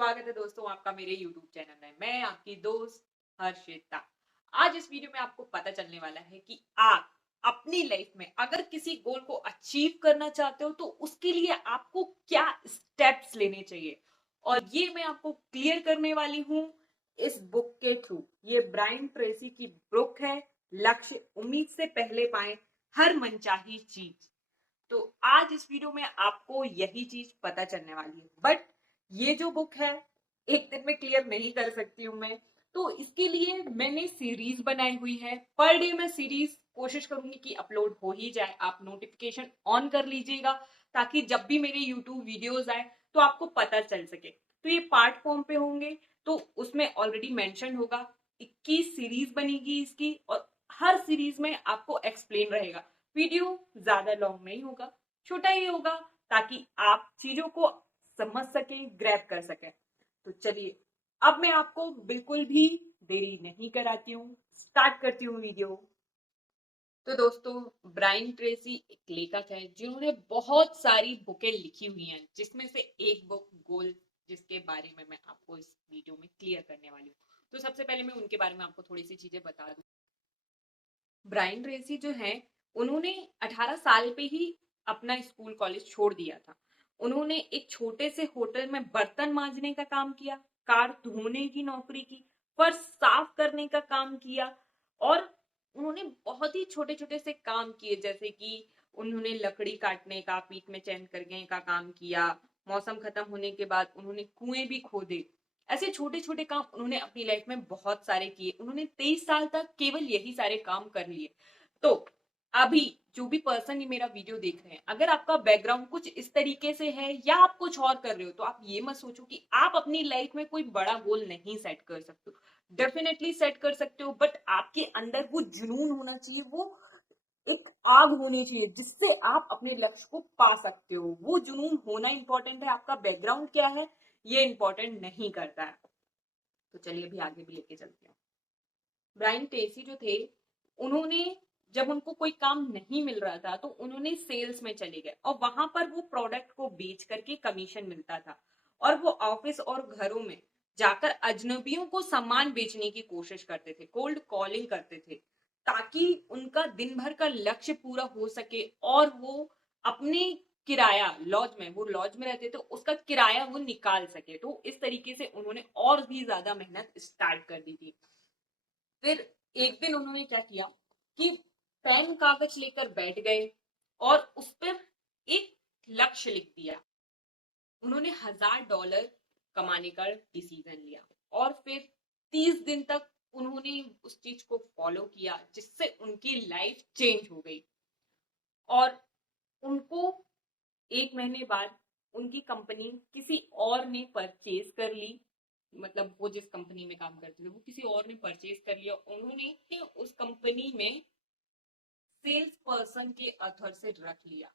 स्वागत है दोस्तों आपका मेरे YouTube चैनल में। मैं आपकी दोस्त हर्षिता। आज इस वीडियो में आपको पता चलने वाला है कि आप अपनी लाइफ में अगर किसी गोल को अचीव करना चाहते हो तो उसके लिए आपको क्या स्टेप्स लेने चाहिए, और ये मैं आपको क्लियर करने वाली हूँ इस बुक के थ्रू। ये ब्रायन ट्रेसी की बुक है, लक्ष्य उम्मीद से पहले पाए हर मनचाही चीज। तो आज इस वीडियो में आपको यही चीज पता चलने वाली है, बट ये जो बुक है एक दिन में क्लियर नहीं कर सकती हूँ मैं। तो इसके लिए मैंने सीरीज बनाई हुई है। पर डे में सीरीज कोशिश करूंगी कि अपलोड हो ही जाए। आप नोटिफिकेशन ऑन कर लीजिएगा ताकि जब भी मेरे यूट्यूब वीडियोस आए तो आपको पता चल सके। तो ये पार्ट फॉर्म पे होंगे, तो उसमें ऑलरेडी मेंशन होगा 21 सीरीज बनेगी इसकी, और हर सीरीज में आपको एक्सप्लेन रहेगा। वीडियो ज्यादा लॉन्ग नहीं होगा, छोटा ही होगा, ताकि आप चीजों को समझ सकें, ग्रैब कर सकें। तो चलिए अब मैं आपको बिल्कुल भी देरी नहीं कराती हूँ, स्टार्ट करती हूँ वीडियो। तो दोस्तों, ब्रायन ट्रेसी एक लेखक है जिन्होंने बहुत सारी बुकें लिखी हुई हैं, जिसमें से एक बुक गोल, जिसके बारे में मैं आपको इस वीडियो में क्लियर करने वाली हूँ। तो सबसे पहले मैं उनके बारे में आपको थोड़ी सी चीजें बता दूं। ब्रायन ट्रेसी जो है, उन्होंने 18 साल पे ही अपना स्कूल कॉलेज छोड़ दिया था। उन्होंने एक छोटे से होटल में बर्तन मांजने का काम किया, कार धोने की नौकरी की, फर्श साफ करने का काम किया, और उन्होंने बहुत ही छोटे छोटे से काम किए, जैसे कि उन्होंने लकड़ी काटने का, पीठ में चैन करने का काम किया। मौसम खत्म होने के बाद उन्होंने कुएं भी खोदे। ऐसे छोटे छोटे काम उन्होंने अपनी लाइफ में बहुत सारे किए। उन्होंने 23 साल तक केवल यही सारे काम कर लिए। तो अभी जो भी पर्सन ये मेरा वीडियो देख रहे हैं, अगर आपका बैकग्राउंड कुछ इस तरीके से है या आप कुछ और कर रहे हो, तो आप ये मत सोचो कि आप अपनी लाइफ में कोई बड़ा गोल नहीं सेट कर सकते हो। डेफिनेटली सेट कर सकते हो, बट आपके अंदर वो जुनून होना चाहिए, वो एक आग होनी चाहिए जिससे आप अपने लक्ष्य को पा सकते हो। वो जुनून होना इंपॉर्टेंट है, आपका बैकग्राउंड क्या है ये इंपॉर्टेंट नहीं करता है। तो चलिए अभी आगे भी लेके चलते हैं। ब्रायन ट्रेसी जो थे, उन्होंने जब उनको कोई काम नहीं मिल रहा था तो उन्होंने सेल्स में चले गए, और वहां पर वो प्रोडक्ट को बेच करके कमीशन मिलता था। और वो ऑफिस और घरों में जाकर अजनबियों को सामान बेचने की कोशिश करते थे, कोल्ड कॉलिंग करते थे, ताकि उनका दिन भर का लक्ष्य पूरा हो सके। और वो अपने किराया, लॉज में, वो लॉज में रहते थे, उसका किराया वो निकाल सके। तो इस तरीके से उन्होंने और भी ज्यादा मेहनत स्टार्ट कर दी थी। फिर एक दिन उन्होंने क्या किया कि पेन कागज लेकर बैठ गए और उस पर एक लक्ष्य लिख दिया। उन्होंने $1000 कमाने का डिसीजन लिया, और फिर 30 दिन तक उन्होंने उस चीज को फॉलो किया, जिससे उनकी लाइफ चेंज हो गई। और उनको 1 महीने बाद उनकी कंपनी किसी और ने परचेज कर ली। मतलब वो जिस कंपनी में काम करते थे वो किसी और ने परचेज कर लिया। उन्होंने उस कंपनी में सेल्स पर्सन के अथर से रख लिया,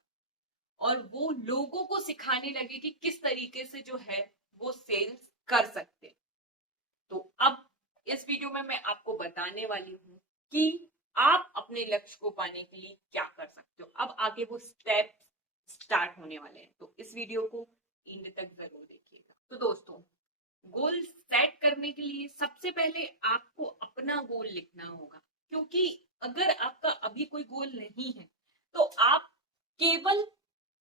और वो लोगों को सिखाने लगे कि किस तरीके से जो है वो सेल्स कर सकते। तो अब इस वीडियो में मैं आपको बताने वाली हूँ कि आप अपने लक्ष्य को पाने के लिए क्या कर सकते हो। अब आगे वो स्टेप स्टार्ट होने वाले हैं, तो इस वीडियो को एंड तक जरूर देखिएगा। तो दोस्तों, गोल सेट करने के लिए सबसे पहले आपको अपना गोल लिखना होगा, क्योंकि अगर आपका अभी कोई गोल नहीं है तो आप केवल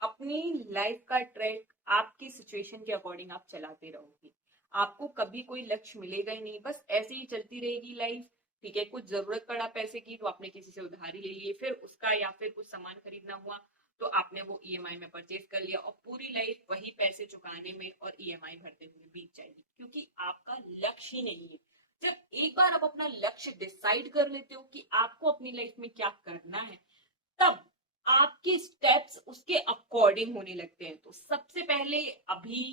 अपनी लाइफ का ट्रैक आपकी सिचुएशन के अकॉर्डिंग आप चलाते रहोगे। आपको कभी कोई लक्ष्य मिलेगा ही नहीं, बस ऐसे ही चलती रहेगी लाइफ। ठीक है, कुछ जरूरत पड़ा पैसे की तो आपने किसी से उधारी ले लिए, फिर उसका या फिर कुछ सामान खरीदना हुआ तो आपने वो ईएमआई में परचेज कर लिया, और पूरी लाइफ वही पैसे चुकाने में और ईएमआई भरते हुए बीत जाएगी, क्योंकि आपका लक्ष्य ही नहीं है। जब एक बार आप अपना लक्ष्य डिसाइड कर लेते हो कि आपको अपनी लाइफ में क्या करना है, तब आपके स्टेप्स उसके अकॉर्डिंग होने लगते हैं। तो सबसे पहले अभी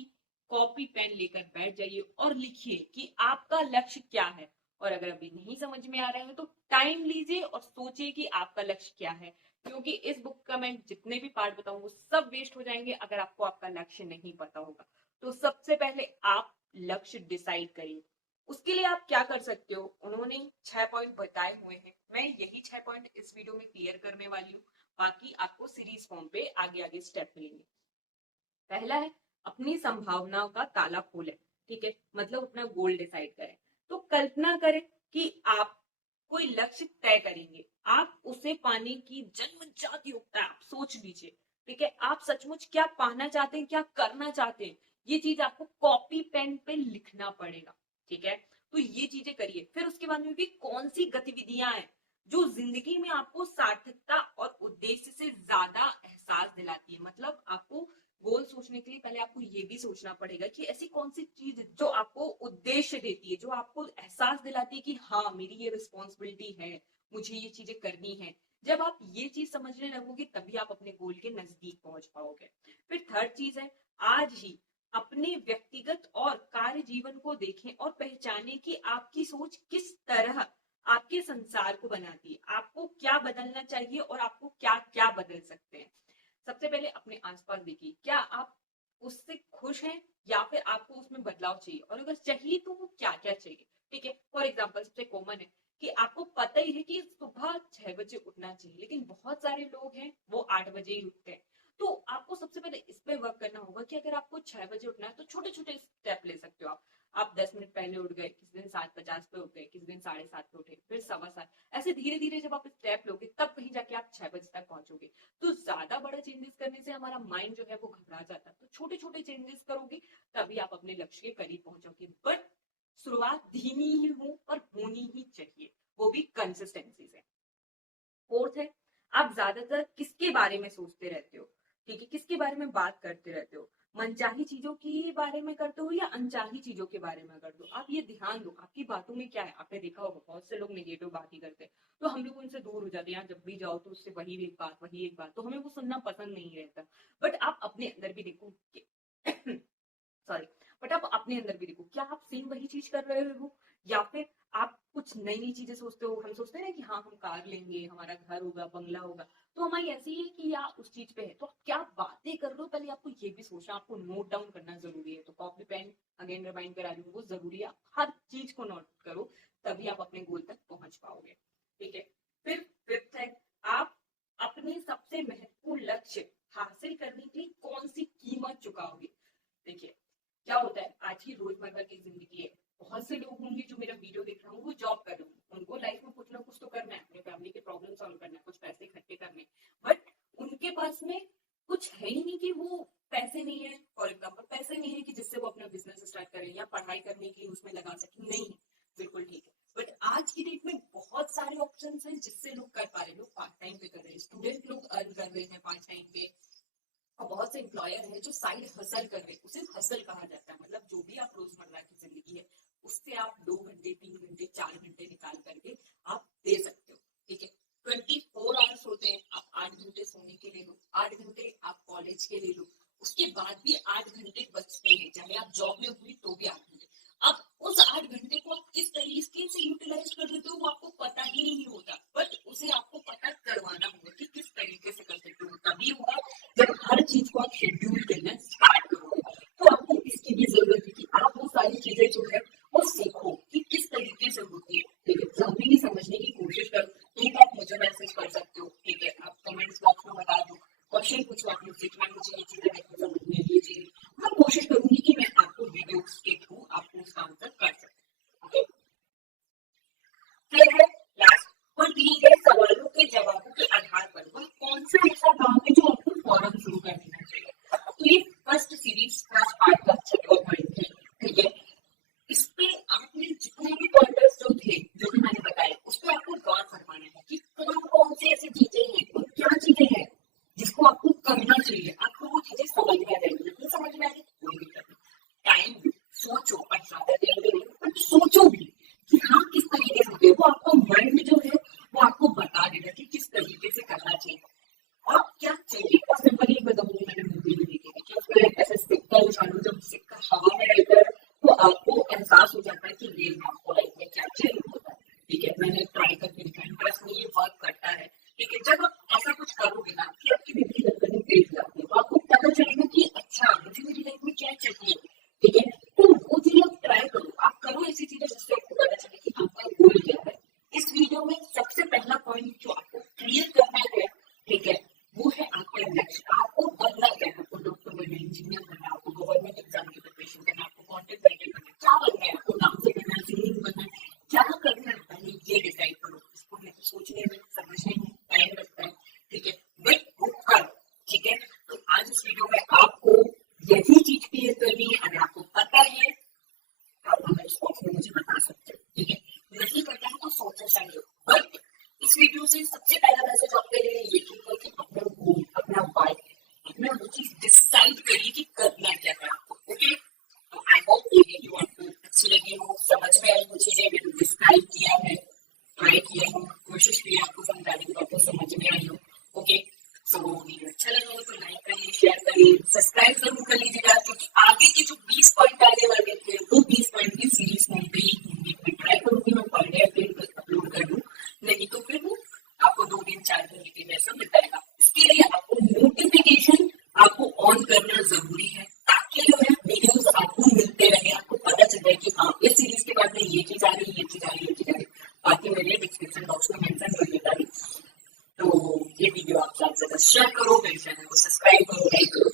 कॉपी पेन लेकर बैठ जाइए और लिखिए कि आपका लक्ष्य क्या है। और अगर अभी नहीं समझ में आ रहा है तो टाइम लीजिए और सोचिए कि आपका लक्ष्य क्या है, क्योंकि इस बुक का मैं जितने भी पार्ट बताऊं वो सब वेस्ट हो जाएंगे अगर आपको आपका लक्ष्य नहीं पता होगा। तो सबसे पहले आप लक्ष्य डिसाइड करिए। उसके लिए आप क्या कर सकते हो, उन्होंने 6 पॉइंट बताए हुए हैं। मैं यही 6 पॉइंट इस वीडियो में क्लियर करने वाली हूँ, बाकी आपको सीरीज फॉर्म पे आगे आगे स्टेप मिलेंगे। पहला है, अपनी संभावनाओं का ताला खोलें। ठीक है, मतलब अपना गोल डिसाइड करें। तो कल्पना करें कि आप कोई लक्ष्य तय करेंगे, आप उसे पाने की जन्मजात योग्यता है, आप सोच लीजिए। ठीक है, आप सचमुच क्या पाना चाहते हैं, क्या करना चाहते हैं, ये चीज आपको कॉपी पेन पे लिखना पड़ेगा। ठीक है, तो ये चीजें करिए। फिर उसके बाद में भी कौन सी गतिविधियां हैं जो जिंदगी में आपको सार्थकता और उद्देश्य से ज्यादा एहसास दिलाती है। मतलब आपको गोल सोचने के लिए पहले आपको ये भी सोचना पड़ेगा कि ऐसी कौन सी चीज है जो आपको उद्देश्य देती है, जो आपको एहसास दिलाती है कि हाँ मेरी ये रिस्पॉन्सिबिलिटी है, मुझे ये चीजें करनी है। जब आप ये चीज समझने लगोगे तभी आप अपने गोल के नजदीक पहुंच पाओगे। फिर थर्ड चीज है, आज ही अपने व्यक्तिगत और कार्य जीवन को देखें और पहचानें कि आपकी सोच किस तरह आपके संसार को बनाती है। आपको क्या बदलना चाहिए और आपको क्या क्या बदल सकते हैं। सबसे पहले अपने आसपास देखिए, क्या आप उससे खुश हैं या फिर आपको उसमें बदलाव चाहिए, और अगर चाहिए तो वो क्या क्या चाहिए। ठीक है, फॉर एग्जाम्पल सबसे कॉमन है कि आपको पता ही है कि सुबह 6 बजे उठना चाहिए, लेकिन बहुत सारे लोग हैं वो 8 बजे ही उठते हैं। तो आपको सबसे पहले इस पे वर्क करना होगा कि अगर आपको 6 बजे उठना है तो छोटे छोटे स्टेप ले सकते हो आप 10 मिनट पहले उठ गए, किसी दिन 7:50 पे उठ गए, किसी दिन 7:30 पे उठे, फिर 7:15। ऐसे धीरे धीरे जब आप स्टेप लोगे तब कहीं जाके आप 6 बजे तक पहुंचोगे। तो ज्यादा बड़ा चेंजेस करने से हमारा माइंड जो है वो घबरा जाता है। तो छोटे छोटे चेंजेस करोगे तभी आप अपने लक्ष्य के करीब पहुंचोगे। बट शुरुआत धीमी ही हो और होनी ही चाहिए, वो भी कंसिस्टेंसी से। फोर्थ है, आप ज्यादातर किसके बारे में सोचते रहते हो। ठीक है, किसके बारे में बात करते रहते हो, मनचाही चीजों के बारे में करते हो या अनचाही चीजों के बारे में करते हो। आप ये ध्यान दो आपकी बातों में क्या है। आपने देखा होगा बहुत से लोग नेगेटिव बात ही करते हैं, तो हम लोग उनसे दूर हो जाते हैं। यहाँ जब भी जाओ तो उससे वही एक बात वही एक बात, तो हमें वो सुनना पसंद नहीं रहता। बट आप अपने अंदर भी देखो सॉरी, बट आप अपने अंदर भी देखो, क्या आप सेम वही चीज कर रहे हो या फिर आप कुछ नई नई चीजें सोचते हो। हम सोचते हैं ना कि हाँ हम कार लेंगे, हमारा घर होगा, बंगला होगा, तो हमारी ऐसी है कि या उस चीज पे है। तो आप क्या बातें कर रहे हो पहले आपको ये भी सोचना, आपको नोट डाउन करना जरूरी है। तो कॉपी पेन अगेन रिमाइंड करा रही हूँ, वो जरूरी है। आप हर चीज को नोट करो तभी आप अपने गोल तक पहुंच पाओगे। ठीक है, फिर फिफ्थ है, आप अपने सबसे महत्वपूर्ण लक्ष्य हासिल करने के लिए कौन सी कीमत चुकाओगे। देखिए, क्या होता है आज की रोजमर्रा की जिंदगी है, बहुत से लोग होंगे जो मेरा वीडियो देख रहे हैं वो जॉब कर रहे हैं, उनको लाइफ में कुछ ना कुछ तो करना है, अपने फैमिली के प्रॉब्लम सॉल्व करना है, कुछ पैसे इकट्ठे करने, बट उनके पास में कुछ है ही नहीं कि वो पैसे नहीं है। फॉर एग्जाम्पल पैसे नहीं है कि जिससे वो अपना बिजनेस स्टार्ट करें या पढ़ाई करने के लिए उसमें लगा सके, नहीं, बिल्कुल ठीक है। बट आज की डेट में बहुत सारे ऑप्शन हैं जिससे लोग कर पा रहे हैं। लोग पार्ट टाइम पे कर रहे हैं, स्टूडेंट लोग अर्न कर रहे हैं पार्ट टाइम पे, और बहुत से एम्प्लॉयर हैं जो साइड हसल कर रहे हैं। उसे हसल कहा जाता है, मतलब जो भी आप रोजमर्रा की जिंदगी है उससे आप 2 घंटे 3 घंटे 4 घंटे निकाल करके आप दे सकते हो। ठीक है, 24 आवर्स होते हैं, आप 8 घंटे सोने के ले लो, 8 घंटे आप कॉलेज के ले लो, उसके बाद भी 8 घंटे बचते हैं, चाहे आप जॉब में हुई तो भी 8 घंटे। अब उस 8 घंटे को आप किस तरीके से यूटिलाइज कर लेते हो वो आपको पता ही नहीं होता, बट उसे आपको पता करवाना होगा कि किस तरीके से कर सकते हो। तभी होगा जब हर चीज को आप शेड्यूल करना स्टार्ट करोगे। तो आपको इसकी भी जरूरत है कि आप वो सारी चीजें जो है वो सीखो कि किस तरीके से होती है। ठीक है, जब भी समझने की कोशिश करो तो आप मुझे मैसेज कर सकते हो। ठीक है, आप कमेंट्स बॉक्स में बता दो, क्वेश्चन पूछो, आप मुझसे कि मैम मुझे ये चीजें नहीं समझ में ये चीजें, मैं कोशिश करूंगी कि मैं आपको वीडियोस के थ्रू आपको उसका आंसर कर सकूं। ओके, फिर है लास्ट, और दिए गए सवालों के जवाबों के आधार पर वह कौन सा ऐसा काम है जो आपको फौरन शुरू कर देना चाहिए। तो ये फर्स्ट सीरीज फर्स्ट पार्ट का छठवां पॉइंट है। ठीक है, इस पे आपने जितने भी पॉइंटर्स जो थे जो भी मैंने बताए उस पर आपको गौर फरमाना है कि कौन कौन सी ऐसी चीजें हैं और क्या चीजें हैं जिसको आपको करना चाहिए। आपको वो चीजें समझ में आ जाएगी, नहीं समझ में आ रही कोई दिक्कत नहीं, टाइम सोचो और ज्यादा देर में नहीं, बट सोचो भी कि हाँ किस तरीके से होते हैं। वो आपका माइंड जो है वो आपको बता देगा कि किस तरीके से करना चाहिए। और क्या चाहिए, सिंपल ही बताऊंगी, मैंने मूवी में देखी थी कि उसमें ऐसे सिक्का उछालो, जब सिक्का हवा में रहता है तो आपको एहसास हो जाता है कि ये आपको लाइफ में क्या चाहिए होता है। ठीक है, मैंने ट्राई करके देखा, इंटरेस्ट में ये वर्क करता है। ठीक है, जब आप ऐसा कुछ करोगे ना कि आपकी बिजली धड़कनें तेज जाती है तो आपको पता चलेगा कि अच्छा मुझे मेरी लाइफ में क्या चाहिए। ठीक है, तो वो चीज आप ट्राई करो, आप करो ऐसी चीजें जिससे आपको पता चले कि आपका गोल क्या है। इस वीडियो में सबसे पहला पॉइंट जो आपको क्लियर करना है, ठीक है, वो है आपका लक्ष्य। आपको बनना क्या है, आपको डॉक्टर बनना है, इंजीनियर बनना है, आपको गवर्नमेंट एग्जाम की प्रिपरेशन करना है, आपको कॉन्टेंट राइटर है कि हाँ इस सीरीज के बाद में ये चीज आ रही, ये चीज आ रही, ये चीज आ रही, बाकी मेरे डिस्क्रिप्शन बॉक्स में मेंशन कर देता है। तो ये वीडियो आप ज्यादा से ज्यादा शेयर करो, मेरे चैनल को सब्सक्राइब करो, लाइक करो,